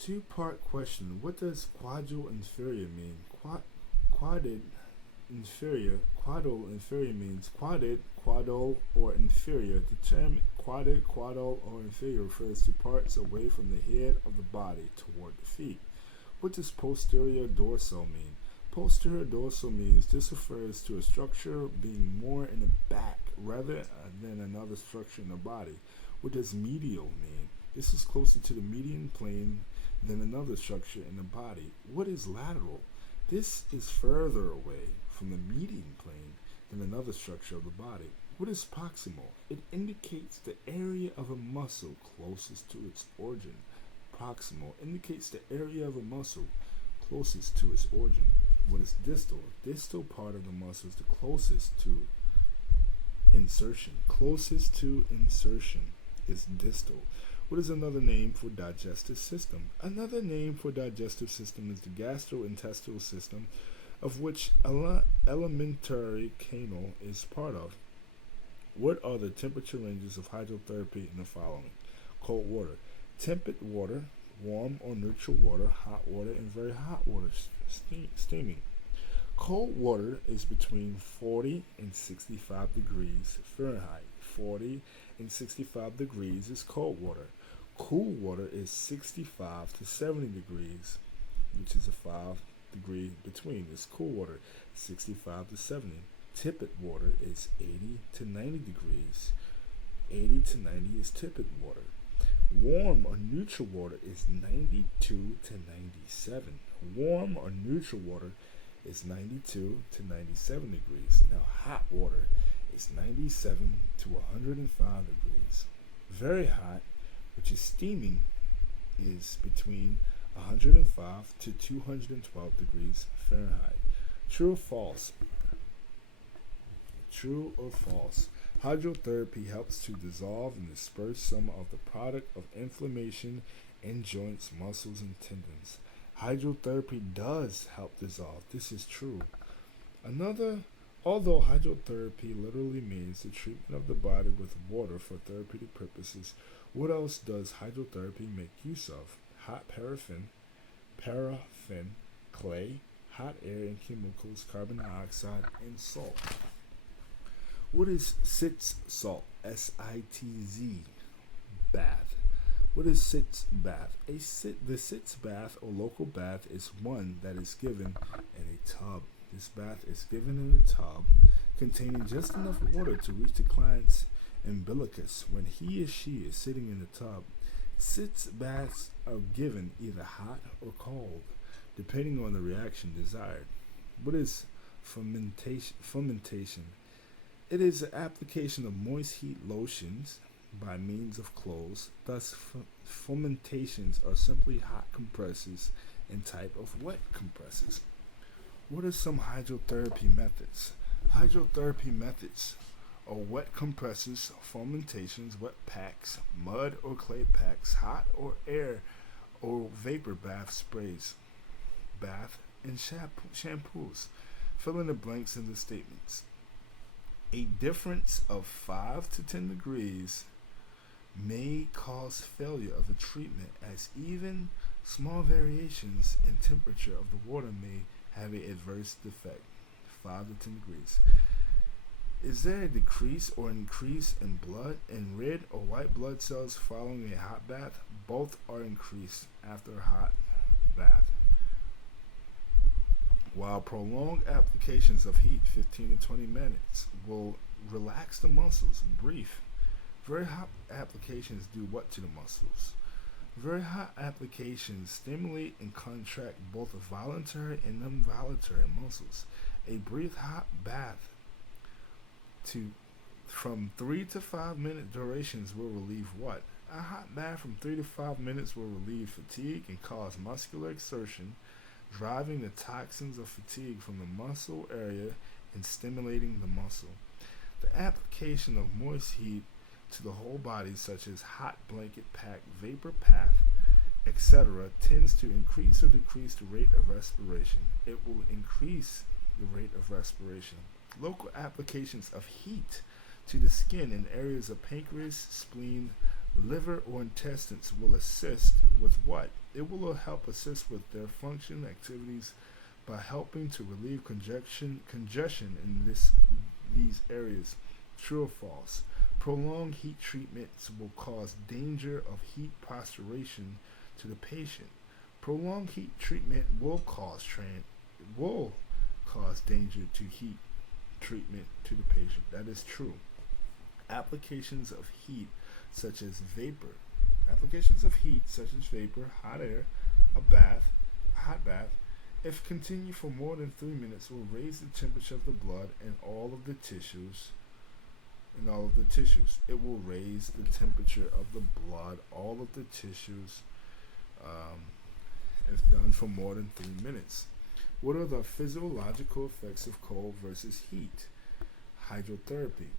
Two-part question. What does quadral inferior mean? Quaded inferior. Quadral inferior means quaded, quadal, or inferior. The term quaded, quadal, or inferior refers to parts away from the head of the body toward the feet. What does posterior dorsal mean? Posterior dorsal means this refers to a structure being more in the back rather than another structure in the body. What does medial mean? This is closer to the median plane than another structure in the body. What is lateral? This is further away from the median plane than another structure of the body. What is proximal? It indicates the area of a muscle closest to its origin. Proximal indicates the area of a muscle closest to its origin. What is distal? Distal part of the muscle is the closest to insertion. Closest to insertion is distal. What is another name for digestive system? Another name for digestive system is the gastrointestinal system, of which alimentary canal is part of. What are the temperature ranges of hydrotherapy in the following? Cold water. Temperate water, warm or neutral water, hot water, and very hot water, steaming. Cold water is between 40 and 65 degrees Fahrenheit. 40 and 65 degrees is cold water. Cool water is 65 to 70 degrees, which is a 5 degree between. It's cool water, 65 to 70. Tepid water is 80 to 90 degrees. 80 to 90 is tepid water. Warm or neutral water is 92 to 97. Warm or neutral water is 92 to 97 degrees. Now, hot water is 97 to 105 degrees. Very hot, which is steaming, is between 105 to 212 degrees Fahrenheit. True or false? True or false? Hydrotherapy helps to dissolve and disperse some of the product of inflammation in joints, muscles, and tendons. Hydrotherapy does help dissolve. This is true. Although hydrotherapy literally means the treatment of the body with water for therapeutic purposes, what else does hydrotherapy make use of? Hot paraffin, clay, hot air and chemicals, carbon dioxide, and salt. What is sitz salt? SITZ bath. What is sitz bath? The sitz bath or local bath is one that is given in a tub. This bath is given in a tub containing just enough water to reach the client's umbilicus when he or she is sitting in the tub. Sitz baths are given either hot or cold, depending on the reaction desired. What is fermentation? It is the application of moist heat lotions by means of clothes. Thus, fomentations are simply hot compresses and type of wet compresses. What are some hydrotherapy methods? Hydrotherapy methods are wet compresses, fomentations, wet packs, mud or clay packs, hot or air or vapor bath sprays, bath and shampoos. Fill in the blanks in the statements. A difference of 5 to 10 degrees may cause failure of a treatment, as even small variations in temperature of the water may have an adverse effect. 5 to 10 degrees. Is there a decrease or increase in blood in red or white blood cells following a hot bath? Both are increased after a hot bath. While prolonged applications of heat, 15 to 20 minutes, will relax the muscles. Brief. Very hot applications do what to the muscles? Very hot applications stimulate and contract both voluntary and involuntary muscles. A brief hot bath from 3 to 5 minute durations will relieve what? A hot bath from 3 to 5 minutes will relieve fatigue and cause muscular exertion, driving the toxins of fatigue from the muscle area and stimulating the muscle. The application of moist heat to the whole body, such as hot blanket pack, vapor bath, etc., tends to increase or decrease the rate of respiration. It will increase the rate of respiration. Local applications of heat to the skin in areas of pancreas, spleen, Liver or intestines will assist with what? It will help assist with their function activities by helping to relieve congestion in these areas. True or false? Prolonged heat treatments will cause danger of heat prostration to the patient. Prolonged heat treatment will cause danger to heat treatment to the patient. That is true. Applications of heat such as vapor. Applications of heat such as vapor, hot air, a hot bath, if continued for more than 3 minutes, will raise the temperature of the blood and all of the tissues. It will raise the temperature of the blood, all of the tissues, um, if done for more than 3 minutes. What are the physiological effects of cold versus heat? Hydrotherapy.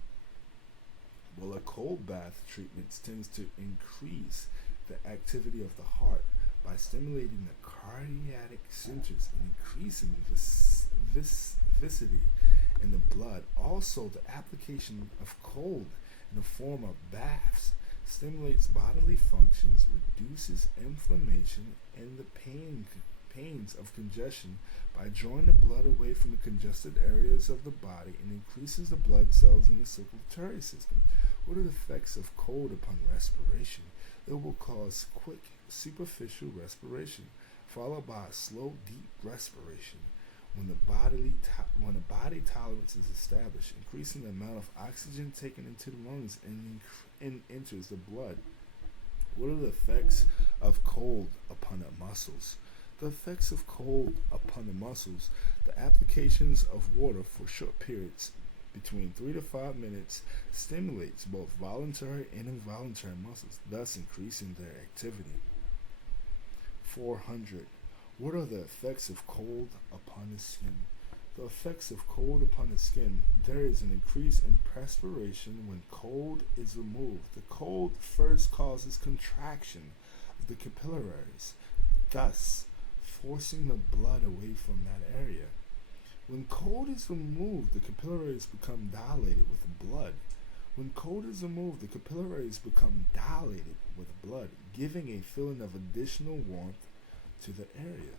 Well, a cold bath treatment tends to increase the activity of the heart by stimulating the cardiac centers and increasing viscosity in the blood. Also, the application of cold in the form of baths stimulates bodily functions, reduces inflammation and the pains of congestion by drawing the blood away from the congested areas of the body and increases the blood cells in the circulatory system. What are the effects of cold upon respiration? It will cause quick superficial respiration, followed by a slow deep respiration. When the body tolerance is established, increasing the amount of oxygen taken into the lungs and enters the blood. What are the effects of cold upon the muscles? The effects of cold upon the muscles, the applications of water for short periods between 3 to 5 minutes stimulates both voluntary and involuntary muscles, thus increasing their activity. 400. What are the effects of cold upon the skin? The effects of cold upon the skin. There is an increase in perspiration when cold is removed. The cold first causes contraction of the capillaries, thus forcing the blood away from that area. When cold is removed, the capillaries become dilated with blood. When cold is removed, the capillaries become dilated with blood, giving a feeling of additional warmth to the area.